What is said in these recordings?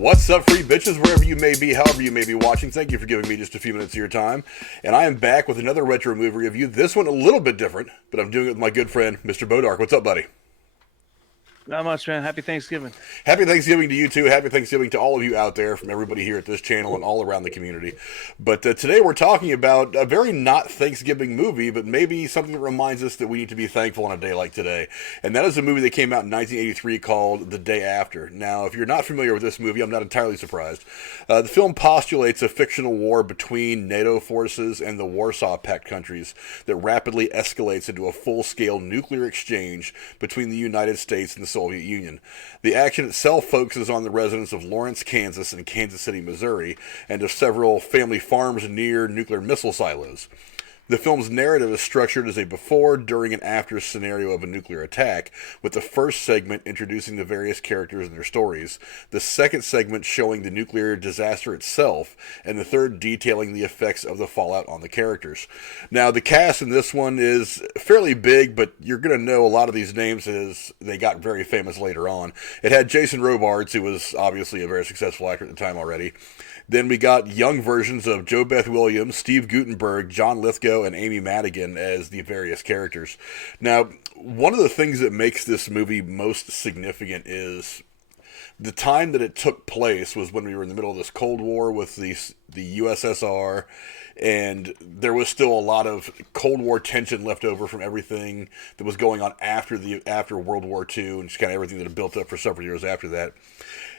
What's up, free bitches, wherever you may be, however you may be watching? Thank you for giving me just a few minutes of your time. And I am back with another retro movie review. This one a little bit different, but I'm doing it with my good friend, Mr. Bodark. What's up, buddy? Not much, man. Happy Thanksgiving. Happy Thanksgiving to you too. Happy Thanksgiving to all of you out there, from everybody here at this channel and all around the community. But today we're talking about a very not Thanksgiving movie, but maybe something that reminds us that we need to be thankful on a day like today. And that is a movie that came out in 1983 called The Day After. Now, if you're not familiar with this movie, I'm not entirely surprised. The film postulates a fictional war between NATO forces and the Warsaw Pact countries that rapidly escalates into a full-scale nuclear exchange between the United States and the Soviet Union. The action itself focuses on the residents of Lawrence, Kansas, and Kansas City, Missouri, and of several family farms near nuclear missile silos. The film's narrative is structured as a before, during, and after scenario of a nuclear attack, with the first segment introducing the various characters and their stories, the second segment showing the nuclear disaster itself, and the third detailing the effects of the fallout on the characters. Now, the cast in this one is fairly big, but you're going to know a lot of these names as they got very famous later on. It had Jason Robards, who was obviously a very successful actor at the time already. Then we got young versions of Jo Beth Williams, Steve Guttenberg, John Lithgow, and Amy Madigan as the various characters. Now, one of the things that makes this movie most significant is the time that it took place was when we were in the middle of this Cold War with the USSR, and there was still a lot of Cold War tension left over from everything that was going on after World War II, and just kind of everything that had built up for several years after that.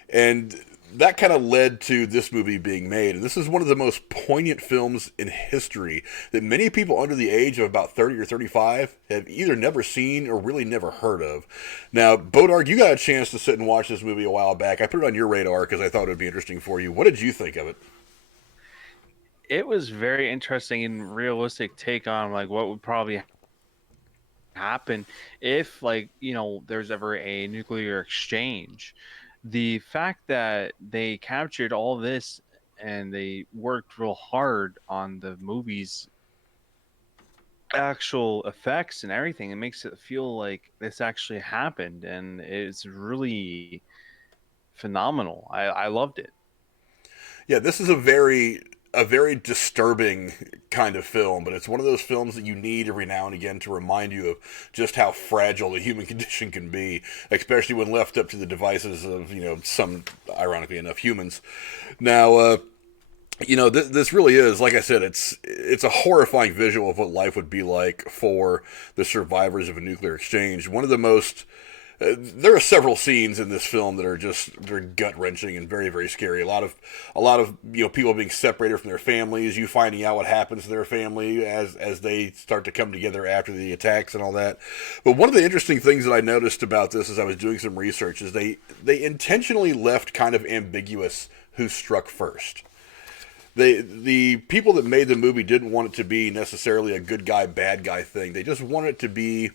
And that kind of led to this movie being made. And this is one of the most poignant films in history that many people under the age of about 30 or 35 have either never seen or really never heard of. Now, Bodark, you got a chance to sit and watch this movie a while back. I put it on your radar because I thought it would be interesting for you. What did you think of it? It was very interesting and realistic take on like what would probably happen if there's ever a nuclear exchange. The fact that they captured all this and they worked real hard on the movie's actual effects and everything, it makes it feel like this actually happened, and it's really phenomenal. I loved it. Yeah, this is a very disturbing kind of film, but it's one of those films that you need every now and again to remind you of just how fragile the human condition can be, especially when left up to the devices of, some, ironically enough, humans. Now, this really is, like I said, it's a horrifying visual of what life would be like for the survivors of a nuclear exchange. One of the most there are several scenes in this film that are just very gut wrenching and very, very scary. A lot of people being separated from their families, you finding out what happens to their family as they start to come together after the attacks and all that. But one of the interesting things that I noticed about this as I was doing some research is they intentionally left kind of ambiguous who struck first. The people that made the movie didn't want it to be necessarily a good guy, bad guy thing. They just wanted it to be.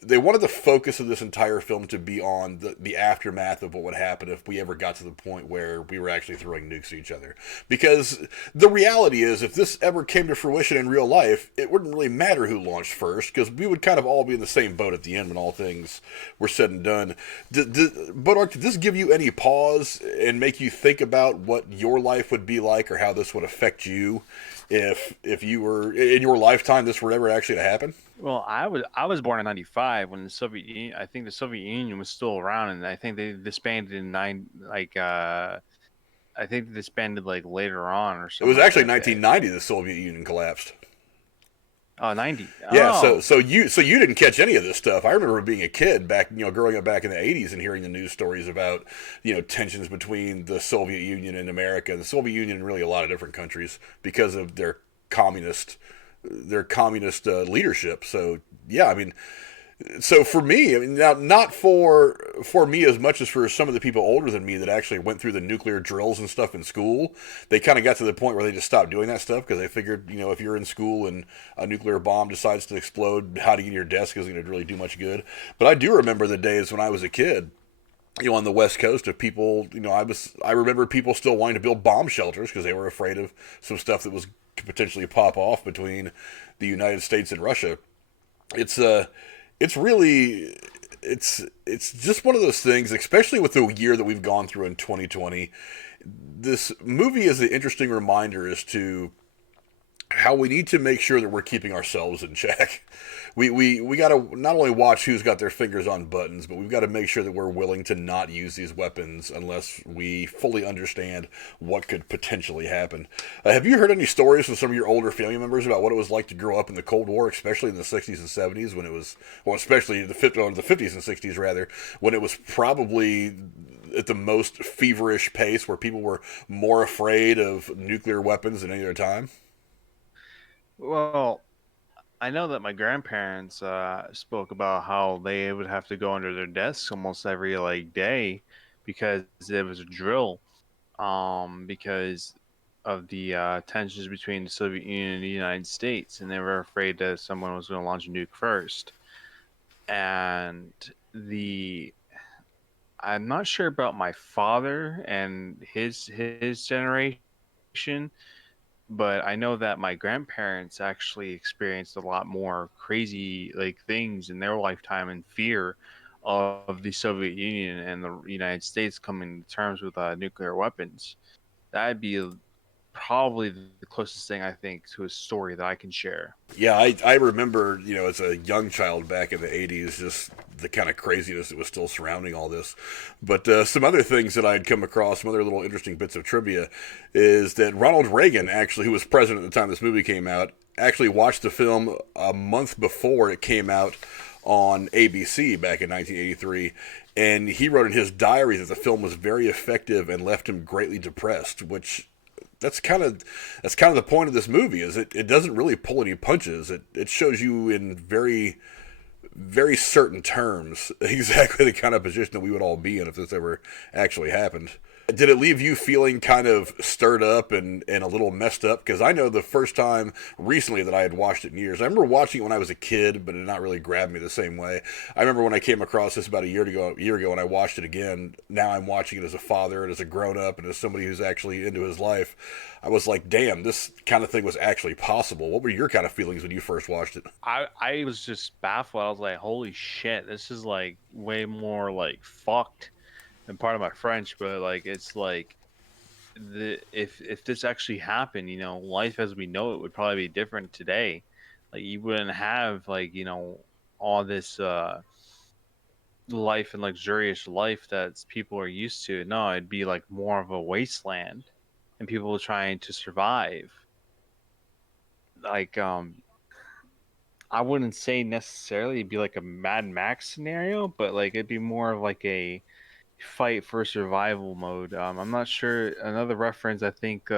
They wanted the focus of this entire film to be on the aftermath of what would happen if we ever got to the point where we were actually throwing nukes at each other. Because the reality is, if this ever came to fruition in real life, it wouldn't really matter who launched first, because we would kind of all be in the same boat at the end when all things were said and done. Bodark, did this give you any pause and make you think about what your life would be like, or how this would affect you if you were in your lifetime this were ever actually to happen? Well, I was born in '95 when the Soviet Union. I think the Soviet Union was still around, and I think they disbanded in I think they disbanded like later on or It was something like actually that. 1990 the Soviet Union collapsed. Oh, 90. Yeah, so Oh, so you didn't catch any of this stuff. I remember being a kid back, growing up back in the 80s and hearing the news stories about, tensions between the Soviet Union and America. The Soviet Union and really a lot of different countries because of their communist leadership. So yeah, I mean, so for me, I mean, now not for me as much as for some of the people older than me that actually went through the nuclear drills and stuff in school. They kind of got to the point where they just stopped doing that stuff because they figured, if you're in school and a nuclear bomb decides to explode, hiding in your desk isn't going to really do much good. But I do remember the days when I was a kid, on the West Coast of people, I remember people still wanting to build bomb shelters because they were afraid of some stuff that was could potentially pop off between the United States and Russia. It's it's really it's just one of those things, especially with the year that we've gone through in 2020. This movie is an interesting reminder as to how we need to make sure that we're keeping ourselves in check. We got to not only watch who's got their fingers on buttons, but we've got to make sure that we're willing to not use these weapons unless we fully understand what could potentially happen. Have you heard any stories from some of your older family members about what it was like to grow up in the Cold War, especially in the 60s and 70s when it was, well, especially the 50s and 60s rather, when it was probably at the most feverish pace where people were more afraid of nuclear weapons than any other time? Well, I know that my grandparents spoke about how they would have to go under their desks almost every like day because it was a drill. Because of the tensions between the Soviet Union and the United States, and they were afraid that someone was going to launch a nuke first. And the I'm not sure about my father and his generation, but I know that my grandparents actually experienced a lot more crazy like things in their lifetime and fear of the Soviet Union and the United States coming to terms with nuclear weapons. That'd be probably the closest thing I think to a story that I can share. Yeah, I remember, as a young child back in the 80s, just the kind of craziness that was still surrounding all this. But some other things that I'd come across, some other little interesting bits of trivia, is that Ronald Reagan, actually, who was president at the time this movie came out, actually watched the film a month before it came out on ABC back in 1983. And he wrote in his diary that the film was very effective and left him greatly depressed, which that's kind of the point of this movie is it doesn't really pull any punches. It shows you in very very certain terms exactly the kind of position that we would all be in if this ever actually happened. Did it leave you feeling kind of stirred up and a little messed up? Because I know the first time recently that I had watched it in years, I remember watching it when I was a kid, but it did not really grab me the same way. I remember when I came across this about a year ago, and I watched it again. Now I'm watching it as a father and as a grown up and as somebody who's actually into his life. I was like, damn, this kind of thing was actually possible. What were your kind of feelings when you first watched it? I was just baffled. I was like, holy shit, this is like way more like fucked than part of my French, but like it's like the if this actually happened, life as we know it would probably be different today. Like you wouldn't have like, all this life and luxurious life that people are used to. No, it'd be like more of a wasteland and people trying to survive. Like I wouldn't say necessarily it'd be like a Mad Max scenario, but like it'd be more of like a fight for survival mode. I'm not sure. Another reference I think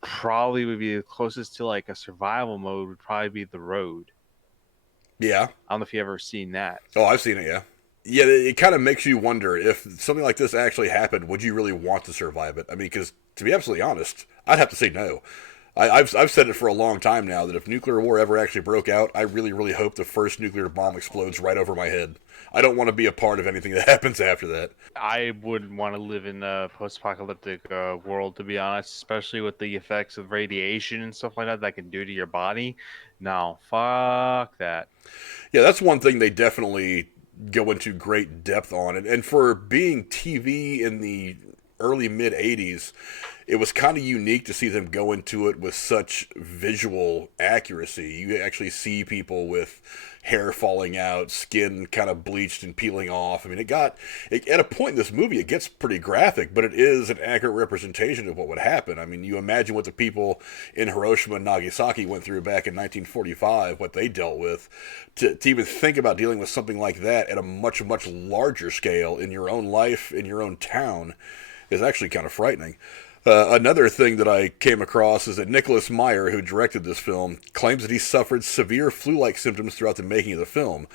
probably would be the closest to like a survival mode would probably be The Road. Yeah. I don't know if you've ever seen that. Oh, I've seen it. Yeah. Yeah, it kind of makes you wonder if something like this actually happened. Would you really want to survive it? I mean, because to be absolutely honest, I'd have to say no. I've said it for a long time now that if nuclear war ever actually broke out, I really, really hope the first nuclear bomb explodes right over my head. I don't want to be a part of anything that happens after that. I wouldn't want to live in a post-apocalyptic world, to be honest, especially with the effects of radiation and stuff like that can do to your body. No, fuck that. Yeah, that's one thing they definitely go into great depth on. And for being TV in the early mid 80s, it was kind of unique to see them go into it with such visual accuracy. You actually see people with hair falling out, skin kind of bleached and peeling off. I mean, at a point in this movie, it gets pretty graphic, but it is an accurate representation of what would happen. I mean, you imagine what the people in Hiroshima and Nagasaki went through back in 1945, what they dealt with. To even think about dealing with something like that at a much, much larger scale in your own life, in your own town, is actually kind of frightening. Another thing that I came across is that Nicholas Meyer, who directed this film, claims that he suffered severe flu-like symptoms throughout the making of the film.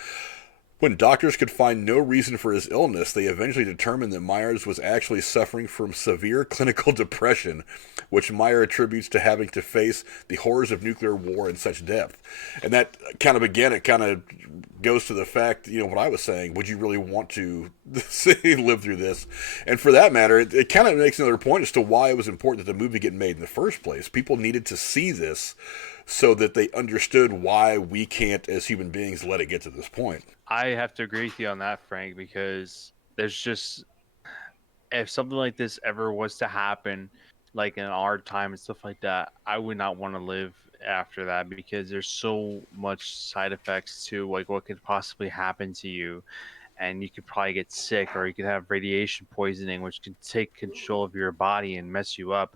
When doctors could find no reason for his illness, they eventually determined that Myers was actually suffering from severe clinical depression, which Meyer attributes to having to face the horrors of nuclear war in such depth. And that kind of, again, it kind of goes to the fact, what I was saying, would you really want to live through this? And for that matter, it kind of makes another point as to why it was important that the movie get made in the first place. People needed to see this so that they understood why we can't, as human beings, let it get to this point. I have to agree with you on that, Frank, because there's just if something like this ever was to happen, like in our time and stuff like that, I would not want to live after that because there's so much side effects to like what could possibly happen to you, and you could probably get sick or you could have radiation poisoning, which can take control of your body and mess you up.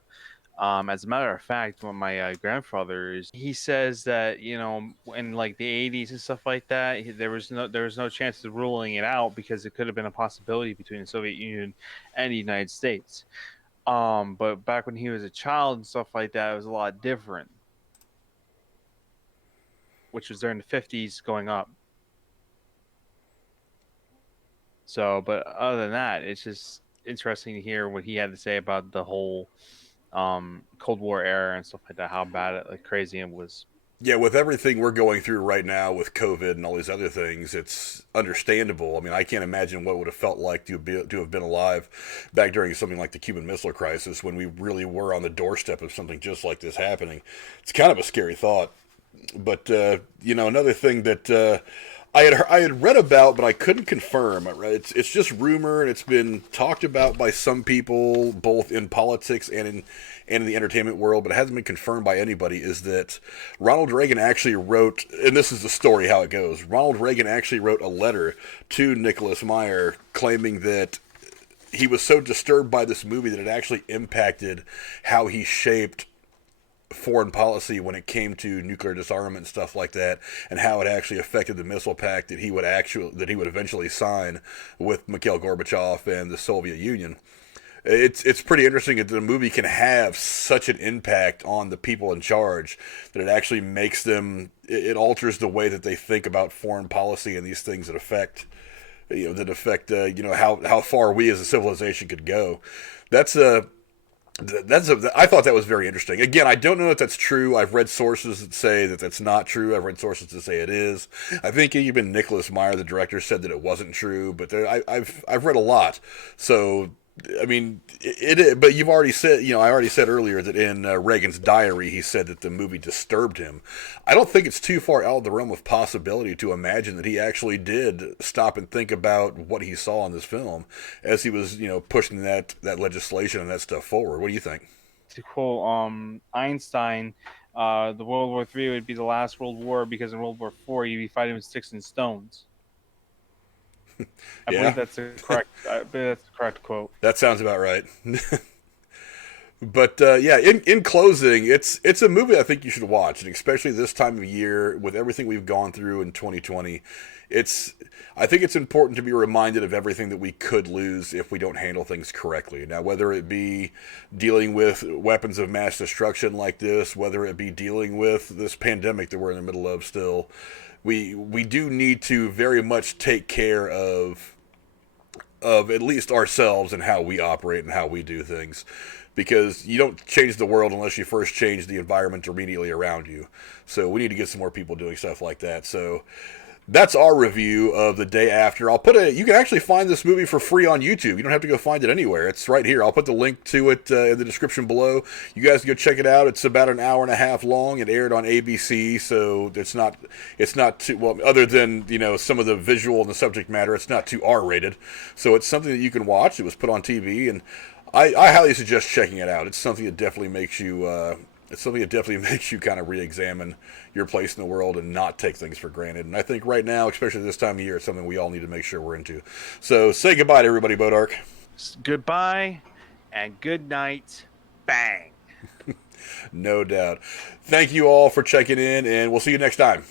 As a matter of fact, when my grandfather is, he says that in like the '80s and stuff like that, there was no chance of ruling it out because it could have been a possibility between the Soviet Union and the United States. But back when he was a child and stuff like that, it was a lot different, which was during the '50s going up. So, but other than that, it's just interesting to hear what he had to say about the whole Cold War era and stuff like that, how bad it, like crazy it was. Yeah, with everything we're going through right now with COVID and all these other things, it's understandable. I mean, I can't imagine what it would have felt like to have been alive back during something like the Cuban Missile Crisis when we really were on the doorstep of something just like this happening. It's kind of a scary thought. But another thing that I had read about, but I couldn't confirm. It's just rumor, and it's been talked about by some people, both in politics and in the entertainment world, but it hasn't been confirmed by anybody. Is that Ronald Reagan actually wrote, and this is the story how it goes. Ronald Reagan actually wrote a letter to Nicholas Meyer claiming that he was so disturbed by this movie that it actually impacted how he shaped foreign policy when it came to nuclear disarmament and stuff like that, and how it actually affected the missile pact that he would eventually sign with Mikhail Gorbachev and the Soviet Union. It's pretty interesting that the movie can have such an impact on the people in charge that it actually makes them, it alters the way that they think about foreign policy and these things that affect how far we as a civilization could go. That's a I thought that was very interesting. Again, I don't know if that's true. I've read sources that say that that's not true. I've read sources that say it is. I think even Nicholas Meyer, the director, said that it wasn't true. But I've read a lot. So I mean, but you've already said, I already said earlier that in Reagan's diary, he said that the movie disturbed him. I don't think it's too far out of the realm of possibility to imagine that he actually did stop and think about what he saw in this film as he was, pushing that legislation and that stuff forward. What do you think? To quote Einstein, the World War III would be the last World War because in World War IV you'd be fighting with sticks and stones. I believe Yeah, that's the correct. I believe that's the correct quote. that sounds about right. But yeah, in closing, it's a movie I think you should watch, and especially this time of year with everything we've gone through in 2020, I think it's important to be reminded of everything that we could lose if we don't handle things correctly. Now, whether it be dealing with weapons of mass destruction like this, whether it be dealing with this pandemic that we're in the middle of still, we do need to very much take care of at least ourselves and how we operate and how we do things. Because you don't change the world unless you first change the environment immediately around you. So we need to get some more people doing stuff like that. So that's our review of The Day After. You can actually find this movie for free on YouTube. You don't have to go find it anywhere. It's right here. I'll put the link to it in the description below. You guys can go check it out. It's about an hour and a half long. It aired on ABC, so it's not too, well, other than, some of the visual and the subject matter, it's not too R-rated. So it's something that you can watch. It was put on TV, and I highly suggest checking it out. It's something that definitely makes you kind of re-examine your place in the world and not take things for granted. And I think right now, especially this time of year, it's something we all need to make sure we're into. So say goodbye to everybody, Bodark. Goodbye and good night. Bang. No doubt. Thank you all for checking in, and we'll see you next time.